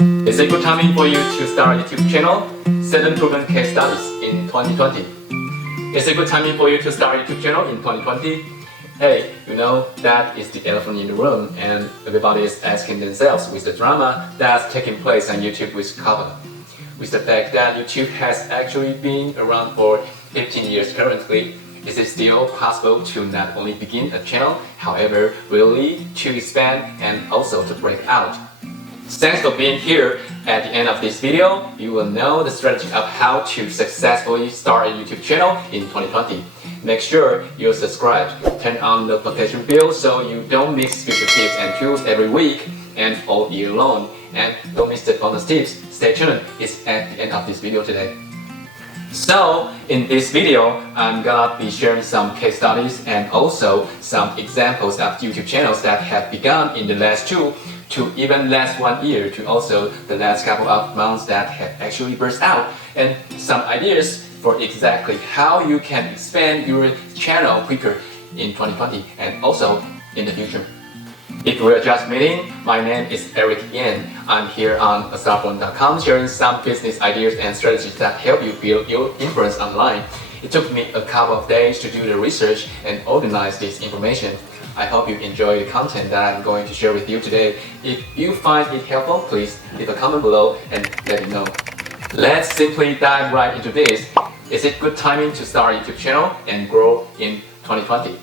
Is it good timing for you to start a YouTube channel? 7 proven case studies in 2020. Is it good timing for you to start a YouTube channel in 2020? Hey, you know, that is the elephant in the room, and everybody is asking themselves with the drama that's taking place on YouTube with COPPA. With the fact that YouTube has actually been around for 15 years currently, is it still possible to not only begin a channel, however, really to expand and also to break out? Thanks for being here. At the end of this video, you will know the strategy of how to successfully start a YouTube channel in 2020. Make sure you subscribe, turn on the notification bell so you don't miss future tips and tools every week and all year long. And don't miss the bonus tips. Stay tuned, it's at the end of this video today. So, in this video, I'm gonna be sharing some case studies and also some examples of YouTube channels that have begun in the last 2 to even last 1 year to also the last couple of months that have actually burst out, and some ideas for exactly how you can expand your channel quicker in 2020 and also in the future. If we're just meeting, my name is Eric Yan. I'm here on starphone.com sharing some business ideas and strategies that help you build your influence online. It took me a couple of days to do the research and organize this information. I hope you enjoy the content that I'm going to share with you today. If you find it helpful, please leave a comment below and let me know. Let's simply dive right into this. Is it good timing to start a YouTube channel and grow in 2020?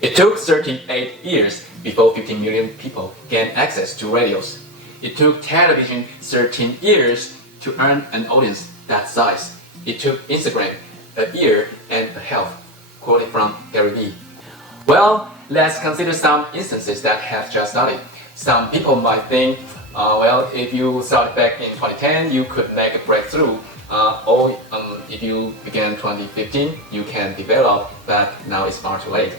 It took 38 years before 15 million people gained access to radios. It took television 13 years to earn an audience that size. It took Instagram a year and a half, quoted from GaryVee. Well, let's consider some instances that have just started. Some people might think, well, if you started back in 2010, you could make a breakthrough. Or if you began 2015, you can develop, but now it's far too late.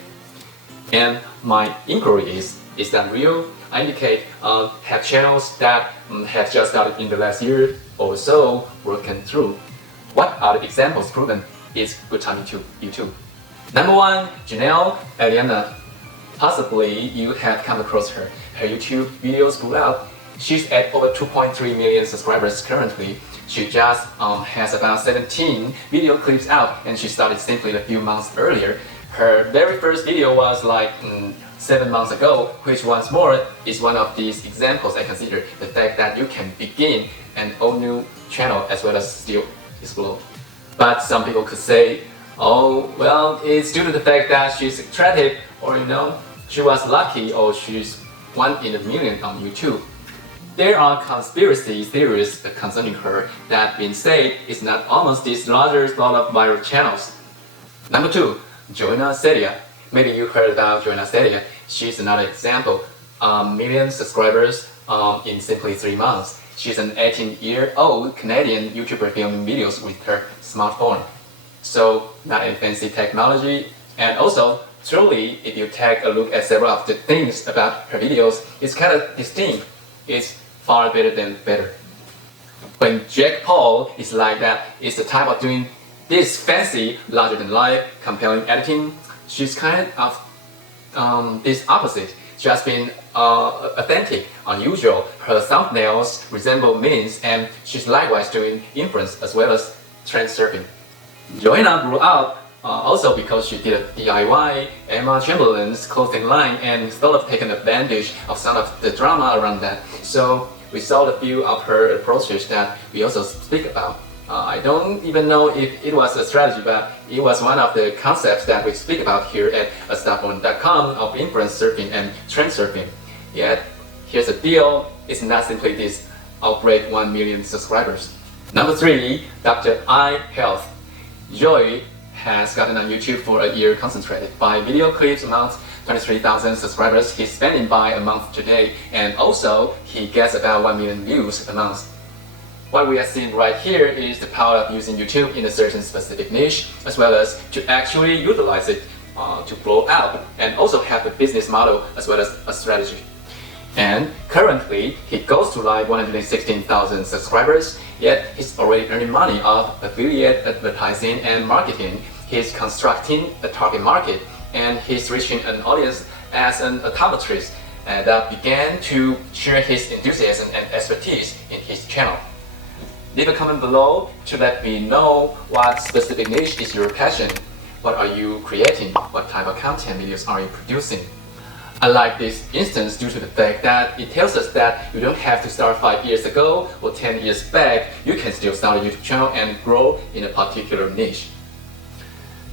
And my inquiry is that real? I indicate have channels that have just started in the last year or so working through. What are the examples proven is good timing to YouTube? Number 1, Jennelle Eliana. Possibly you have come across her. Her YouTube videos blew out. She's at over 2.3 million subscribers currently. She just has about 17 video clips out, and she started simply a few months earlier. Her very first video was like 7 months ago, which once more is one of these examples I consider the fact that you can begin an all new channel as well as still explore. But some people could say, oh, well, it's due to the fact that she's attractive, or you know, she was lucky, or she's 1 in a million on YouTube. There are conspiracy theories concerning her that being said is not almost this larger lot of viral channels. Number 2, Joana Ceddia. Maybe you heard about Joana Ceddia. She's another example. Million subscribers in simply 3 months. She's an 18-year-old Canadian YouTuber filming videos with her smartphone. So, not a fancy technology. And also, truly, if you take a look at several of the things about her videos, it's kind of distinct. It's far better than better. When Jack Paul is like that, it's the type of doing this fancy, larger-than-life, compelling editing. She's kind of this opposite, just being authentic, unusual. Her thumbnails resemble memes, and she's likewise doing influence as well as trend surfing. Joana grew up also because she did a DIY Emma Chamberlain's clothing line and thought of taking advantage of some of the drama around that. So we saw a few of her approaches that we also speak about. I don't even know if it was a strategy, but it was one of the concepts that we speak about here at starphone.com of influence surfing and trend surfing. Yet, here's the deal, it's not simply this outbreak 1 million subscribers. Number 3, Dr. I Health. Joy has gotten on YouTube for a year concentrated by video clips amongst 23,000 subscribers he's spending by a month today, and also he gets about 1 million views a month. What we are seeing right here is the power of using YouTube in a certain specific niche, as well as to actually utilize it to blow out, and also have a business model as well as a strategy. And currently, he goes to like 116,000 subscribers, yet he's already earning money off affiliate advertising and marketing. He's constructing a target market, and he's reaching an audience as an optometrist that began to share his enthusiasm and expertise in his channel. Leave a comment below to let me know what specific niche is your passion. What are you creating? What type of content videos are you producing? I like this instance due to the fact that it tells us that you don't have to start 5 years ago or 10 years back. You can still start a YouTube channel and grow in a particular niche.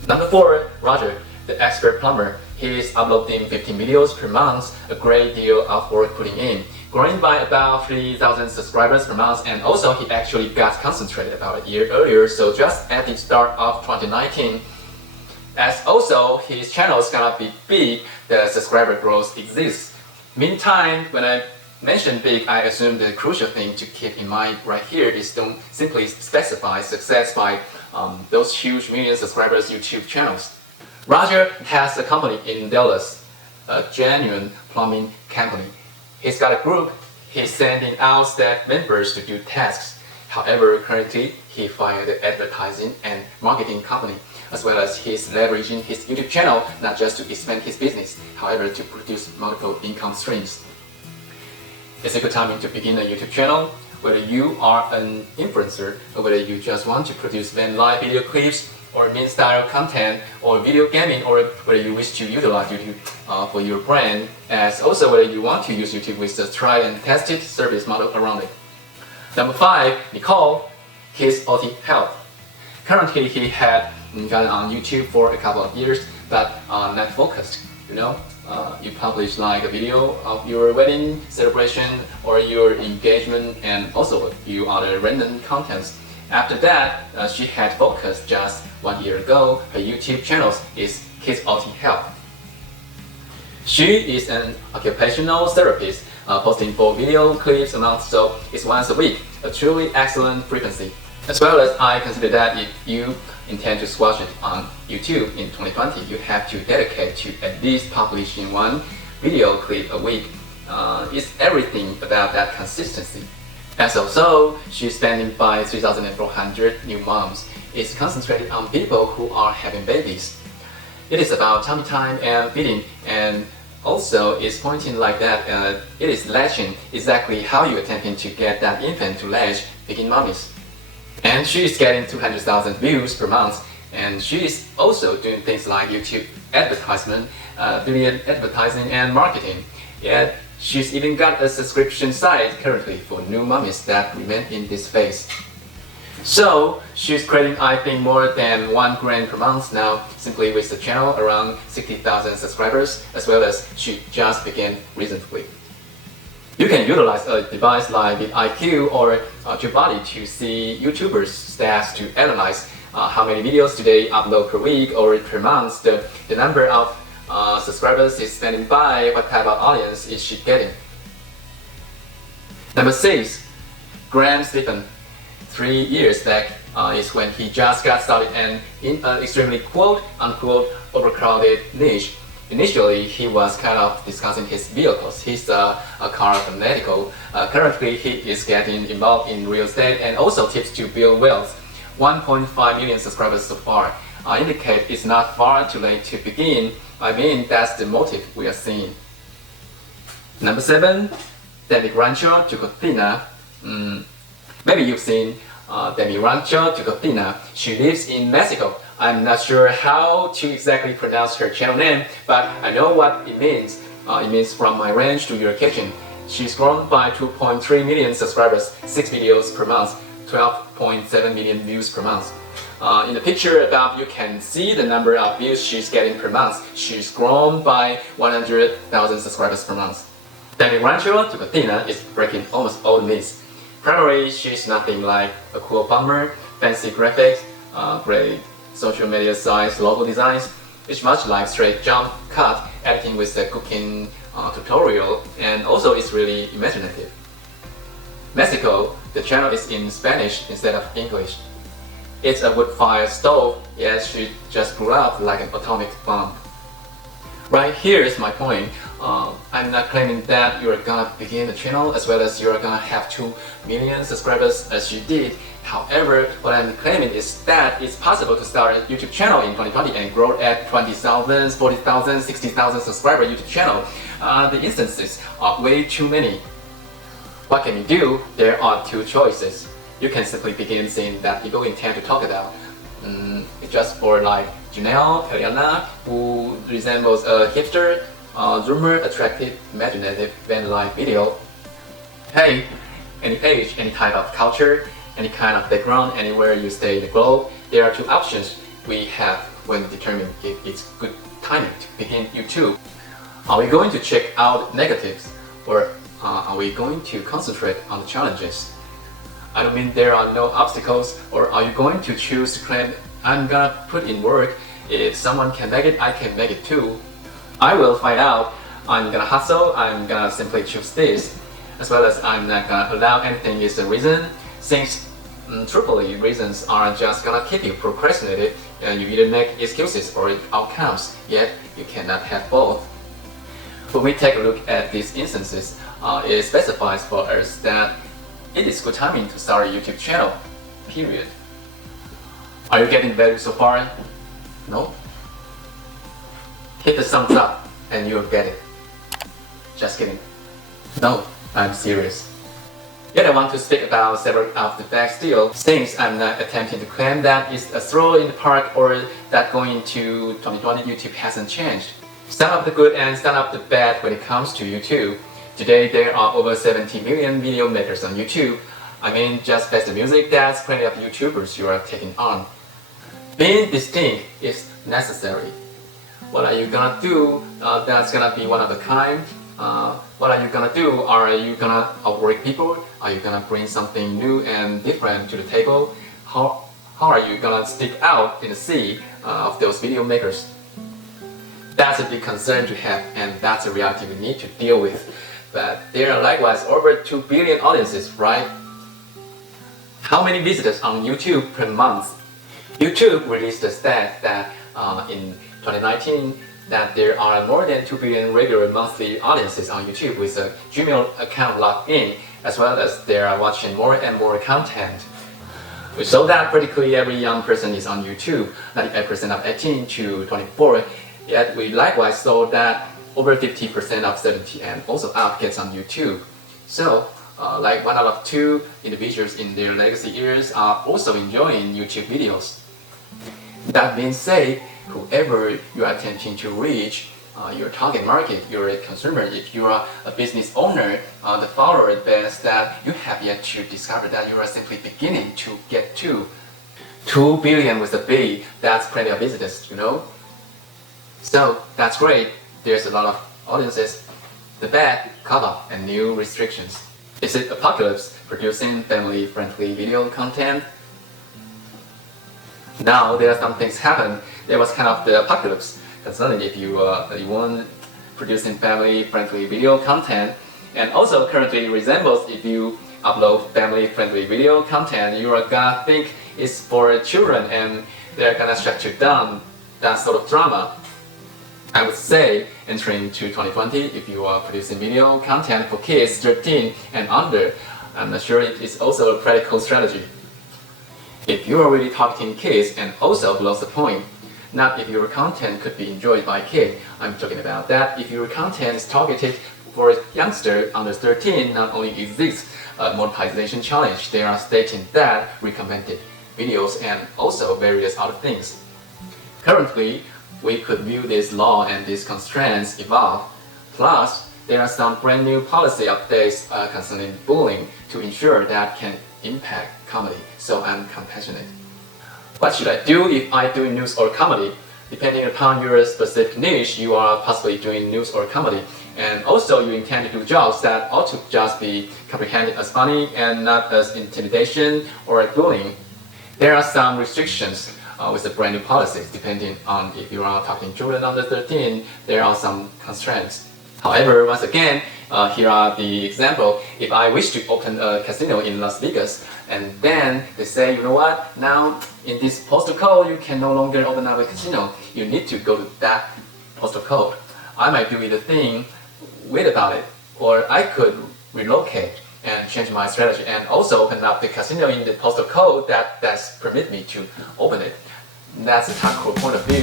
Number 4, Roger, the expert plumber. He is uploading 15 videos per month, a great deal of work putting in, growing by about 3,000 subscribers per month, and also he actually got concentrated about a year earlier, so just at the start of 2019. As also his channel is gonna be big, the subscriber growth exists. Meantime, when I mention big, I assume the crucial thing to keep in mind right here is don't simply specify success by those huge million subscribers YouTube channels. Roger has a company in Dallas, a genuine plumbing company. He's got a group, he's sending out staff members to do tasks. However, currently he fired the advertising and marketing company, as well as he's leveraging his YouTube channel not just to expand his business, however to produce multiple income streams. It's a good time to begin a YouTube channel, whether you are an influencer or whether you just want to produce van life video clips or meme style content or video gaming, or whether you wish to utilize YouTube for your brand, as also whether you want to use YouTube with a tried and tested service model around it. Number 5, Nicole, his OT help. Currently he had gotten on YouTube for a couple of years, but not focused. You publish like a video of your wedding celebration or your engagement, and also you other random contents. After that, she had focused just 1 year ago. Her YouTube channel is Kids OT Help. She is an occupational therapist, posting 4 video clips a month, so it's once a week, a truly excellent frequency. As well as I consider that if you intend to squash it on YouTube in 2020, you have to dedicate to at least publishing 1 video clip a week. It's everything about that consistency. As also, she's standing by 3,400 new moms. It's concentrated on people who are having babies. It is about tummy time and feeding, and also it's pointing like that it is latching exactly how you attempting to get that infant to latch, picking mommies. And she is getting 200,000 views per month, and she is also doing things like YouTube advertisement, affiliate advertising and marketing. Yet she's even got a subscription site currently for new mommies that remain in this phase. So she's creating, I think, more than 1 grand per month now, simply with the channel around 60,000 subscribers, as well as she just began recently. You can utilize a device like vidIQ or TubeBuddy to see YouTubers' stats to analyze how many videos do they upload per week or per month, the number of subscribers is standing by, what type of audience is she getting. Number 6, Stephan. 3 years back is when he just got started and in an extremely quote-unquote overcrowded niche. Initially, he was kind of discussing his vehicles. He's a car fanatical. Currently, he is getting involved in real estate and also tips to build wealth. 1.5 million subscribers so far. Indicate it's not far too late to begin. I mean, that's the motive we are seeing. Number 7, Rancho, Tu Cocina. Maybe you've seen Rancho, Tu Cocina. She lives in Mexico. I'm not sure how to exactly pronounce her channel name, but I know what it means. It means from my ranch to your kitchen. She's grown by 2.3 million subscribers, 6 videos per month, 12.7 million views per month. In the picture above, you can see the number of views she's getting per month. She's grown by 100,000 subscribers per month. Rancho, Tu Cocina is breaking almost all the myths. Primarily, she's nothing like a cool plumber, fancy graphics, great social media size logo designs. It's much like straight jump cut editing with a cooking tutorial, and also it's really imaginative. Mexico, the channel is in Spanish instead of English. It's a wood-fired stove, yet she just grew up like an atomic bomb. Right here is my point. I'm not claiming that you're gonna begin a channel as well as you're gonna have 2 million subscribers as you did. However, what I'm claiming is that it's possible to start a YouTube channel in 2020 and grow at 20,000, 40,000, 60,000 subscriber YouTube channel. The instances are way too many. What can you do? There are two choices. You can simply begin saying that people intend to talk about. It's just for like Jennelle Eliana, who resembles a hipster, rumor, attractive, imaginative, van-like video. Hey, any age, any type of culture, any kind of background, anywhere you stay in the globe, there are two options we have when determining if it's good timing to begin YouTube. Are we going to check out negatives, or are we going to concentrate on the challenges? I don't mean there are no obstacles, or are you going to choose to claim I'm gonna put in work, if someone can make it, I can make it too. I will find out, I'm gonna hustle, I'm gonna simply choose this, as well as I'm not gonna allow anything is the reason, since truthfully reasons are just gonna keep you procrastinated and you either make excuses or outcomes, yet you cannot have both. When we take a look at these instances, it specifies for us that it is good timing to start a YouTube channel, period. Are you getting value so far? No? Hit the thumbs up and you'll get it. Just kidding. No, I'm serious. Yet I want to speak about several of the facts still, since I'm not attempting to claim that it's a throw in the park or that going into 2020 YouTube hasn't changed. Some of the good and some of the bad when it comes to YouTube. Today there are over 70 million video makers on YouTube. I mean, just based on music, that's plenty of YouTubers you are taking on. Being distinct is necessary. What are you gonna do that's gonna be one of a kind? What are you gonna do? Are you gonna outwork people? Are you gonna bring something new and different to the table? How are you gonna stick out in the sea of those video makers? That's a big concern to have, and that's a reality we need to deal with. But there are likewise over 2 billion audiences, right? How many visitors on YouTube per month? YouTube released a stat that in 2019 that there are more than 2 billion regular monthly audiences on YouTube with a Gmail account logged in, as well as they are watching more and more content. We saw that practically every young person is on YouTube, 98% of 18 to 24, yet we likewise saw that over 50% of 70 and also up gets on YouTube. So, like 1 out of 2 individuals in their legacy years are also enjoying YouTube videos. That being said, whoever you are attempting to reach, your target market, you're a consumer, if you are a business owner, the follower base that you have yet to discover that you are simply beginning to get to. 2 billion with a B, that's plenty of visitors, you know? So, that's great. There's a lot of audiences. The bad, COPPA and new restrictions. Is it apocalypse producing family-friendly video content? Now there are some things happen. There was kind of the apocalypse concerning if you weren't producing family-friendly video content, and also currently resembles if you upload family-friendly video content, you are gonna think it's for children and they're gonna shut you down. That sort of drama. I would say entering into 2020, if you are producing video content for kids 13 and under, I'm not sure it is also a practical strategy. If you are really targeting kids and also blows the point, not if your content could be enjoyed by kids, I'm talking about that if your content is targeted for a youngster under 13, not only exists a monetization challenge, they are stating that recommended videos and also various other things. Currently, we could view this law and these constraints evolve. Plus, there are some brand new policy updates concerning bullying to ensure that can impact comedy, so I'm compassionate. What should I do if I do news or comedy? Depending upon your specific niche, you are possibly doing news or comedy, and also you intend to do jokes that ought to just be comprehended as funny and not as intimidation or bullying. There are some restrictions with the brand new policies, depending on if you are talking children under 13, there are some constraints. However, once again, here are the example. If I wish to open a casino in Las Vegas, and then they say, you know what, now in this postal code you can no longer open up a casino. You need to go to that postal code. I might do the thing, wait about it, or I could relocate and change my strategy and also open up the casino in the postal code that's permit me to open it. That's a hardcore point of view.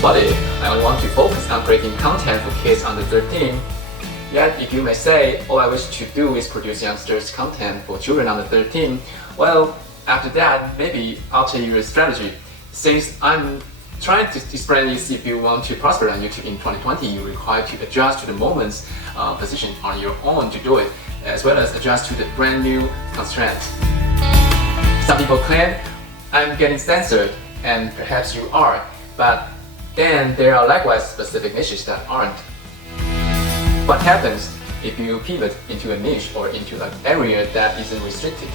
But if I only want to focus on creating content for kids under 13, Yet, if you may say, all I wish to do is produce youngsters content for children under 13, well, after that, maybe I'll tell you a strategy. Since I'm trying to explain this, if you want to prosper on YouTube in 2020, you require to adjust to the moment's position on your own to do it, as well as adjust to the brand new constraints. Some people claim I'm getting censored, and perhaps you are, but then there are likewise specific niches that aren't. What happens if you pivot into a niche or into an area that isn't restricted?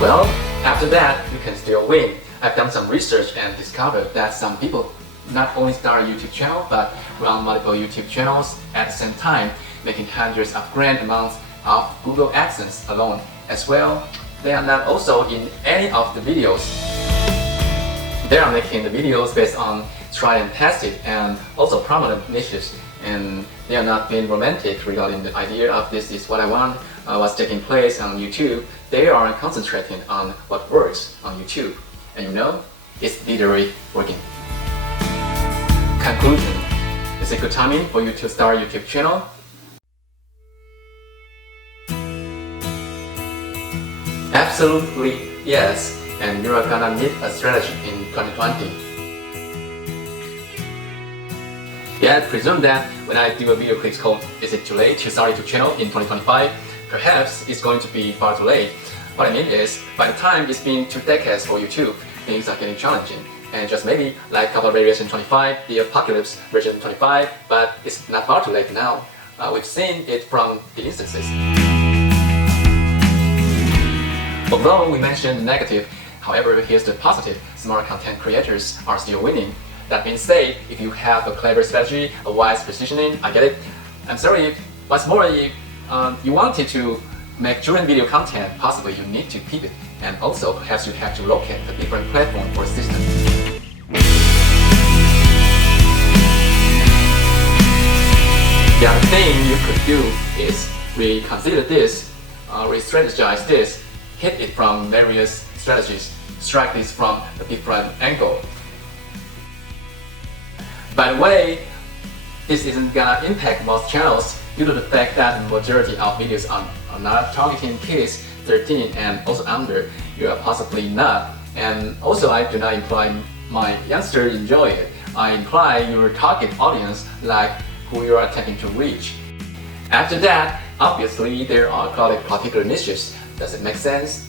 Well, after that, you can still win. I've done some research and discovered that some people not only start a YouTube channel, but run multiple YouTube channels at the same time, making hundreds of grand amounts of Google AdSense alone. As well, they are not also in any of the videos. They are making the videos based on tried and tested and also prominent niches, and they are not being romantic regarding the idea of this is what I want, what's taking place on YouTube. They are concentrating on what works on YouTube, and you know, it's literally working. Conclusion: is it good timing for you to start a YouTube channel? Absolutely yes, and you are gonna need a strategy in 2020. Yet, presume that when I do a video clip called "Is it too late to start a YouTube channel in 2025?" perhaps it's going to be far too late. What I mean is, by the time it's been 2 decades for YouTube, things are getting challenging. And just maybe like COPPA Variation 25, the Apocalypse version 25, but it's not far too late now. We've seen it from the instances. Although we mentioned the negative, however, here's the positive: smart content creators are still winning. That being said, if you have a clever strategy, a wise positioning, I get it. I'm sorry, what's more, if you wanted to make children video content, possibly you need to pivot, and also perhaps you have to locate a different platform or system. The other thing you could do is reconsider this, re-strategize this, hit it from various strategies, strike this from a different angle. By the way, this isn't gonna impact most channels due to the fact that the majority of videos are not targeting kids 13 and also under. You are possibly not. And also, I do not imply my youngsters enjoy it. I imply your target audience, like who you are attempting to reach. After that, obviously there are particular niches. Does it make sense?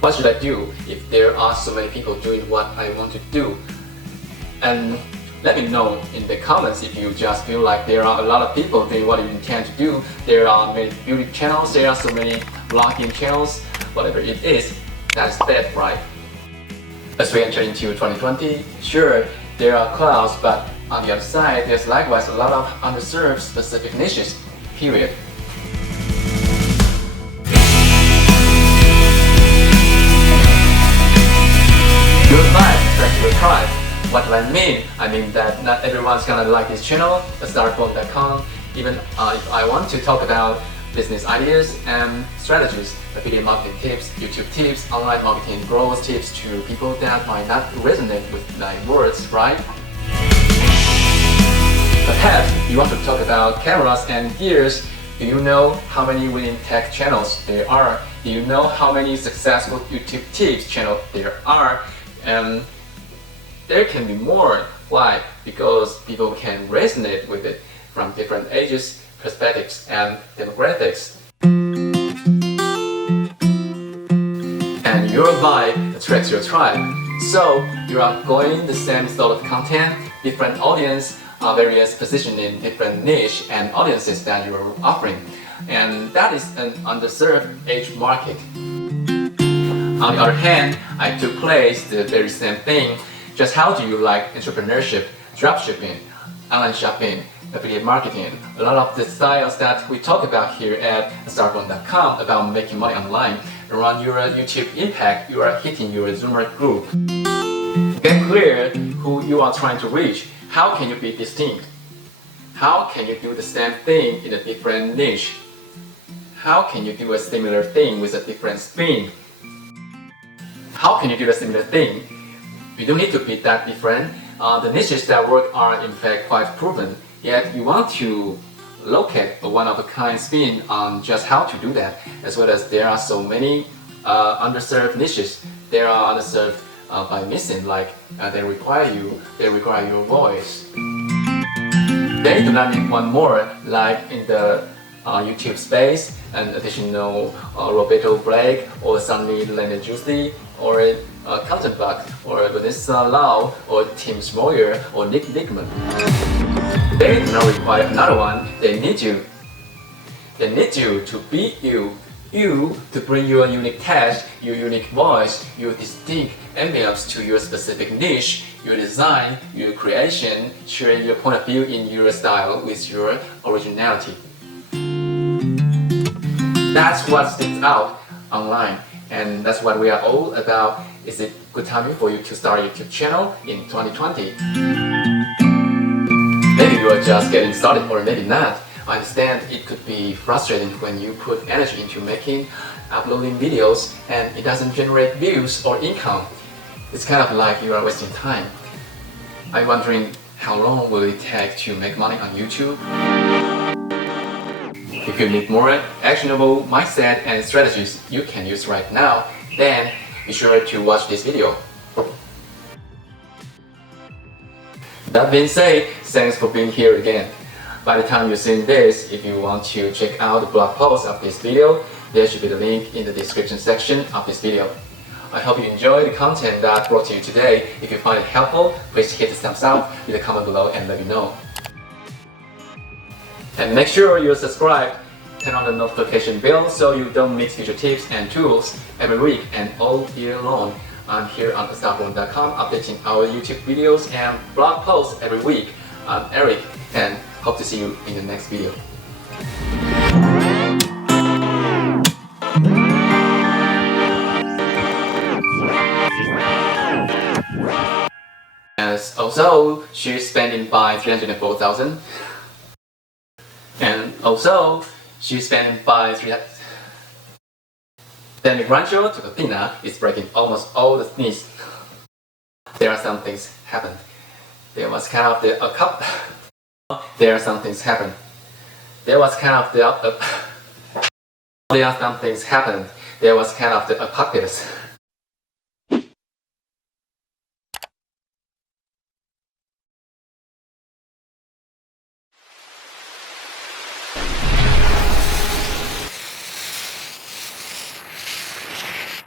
What should I do if there are so many people doing what I want to do? And let me know in the comments if you just feel like there are a lot of people doing what you intend to do. There are many beauty channels, there are so many vlogging channels, whatever it is, that's bad, right? As we enter into 2020, sure, there are clouds, but on the other side, there's likewise a lot of underserved specific niches, period. Your life attracts your tribe. What do I mean? I mean that not everyone's gonna like this channel, startphone.com, even if I want to talk about business ideas and strategies, video marketing tips, YouTube tips, online marketing growth tips to people that might not resonate with my words, right? Perhaps you want to talk about cameras and gears. Do you know how many winning tech channels there are? Do you know how many successful YouTube tips channels there are? There can be more. Why? Because people can resonate with it from different ages, perspectives, and demographics. And your vibe attracts your tribe. So you are going the same sort of content, different audience, various positioning, different niche and audiences that you are offering. And that is an underserved age market. On the other hand, I took place the very same thing. Just how do you like entrepreneurship, dropshipping, online shopping, affiliate marketing, a lot of the styles that we talk about here at startphone.com about making money online. Around your YouTube impact, you are hitting your Zoomer group. Get clear who you are trying to reach. How can you be distinct? How can you do the same thing in a different niche? How can you do a similar thing with a different spin? How can you do a similar thing? You don't need to be that different. The niches that work are in fact quite proven. Yet you want to locate a one-of-a-kind spin on just how to do that, as well as there are so many underserved niches. There are underserved by missing, like they require your voice. They do not need one more, like in the YouTube space, an additional Roberto Blake or Sunny Lennon-Juicy or Content Bug or Vanessa Lau or Tim Schmoyer or Nick Nickman. They do not require another one. They need you. They need you to be you. You to bring your unique touch, your unique voice, your distinct ambience to your specific niche, your design, your creation, sharing your point of view in your style with your originality. That's what sticks out online, and that's what we are all about. Is it good timing for you to start a YouTube channel in 2020? Maybe you are just getting started, or maybe not. I understand it could be frustrating when you put energy into making, uploading videos and it doesn't generate views or income. It's kind of like you are wasting time. I'm wondering how long will it take to make money on YouTube? If you need more actionable mindset and strategies you can use right now, then be sure to watch this video. That being said, thanks for being here again. By the time you're seeing this, if you want to check out the blog post of this video, there should be the link in the description section of this video. I hope you enjoy the content that I brought to you today. If you find it helpful, please hit the thumbs up, leave a comment below and let me know. And make sure you're subscribed, turn on the notification bell so you don't miss future tips and tools every week and all year long. I'm here on thestopborn.com updating our YouTube videos and blog posts every week. I'm Eric and hope to see you in the next video. And also, she's spending by 304,000. And also, she's spending by 300. Then Rancho, Tu Cocina is breaking almost all the knees. There are some things happened. There was kind of the There are some things happened. There was kind of the There are some things happened. There was kind of the apocalypse.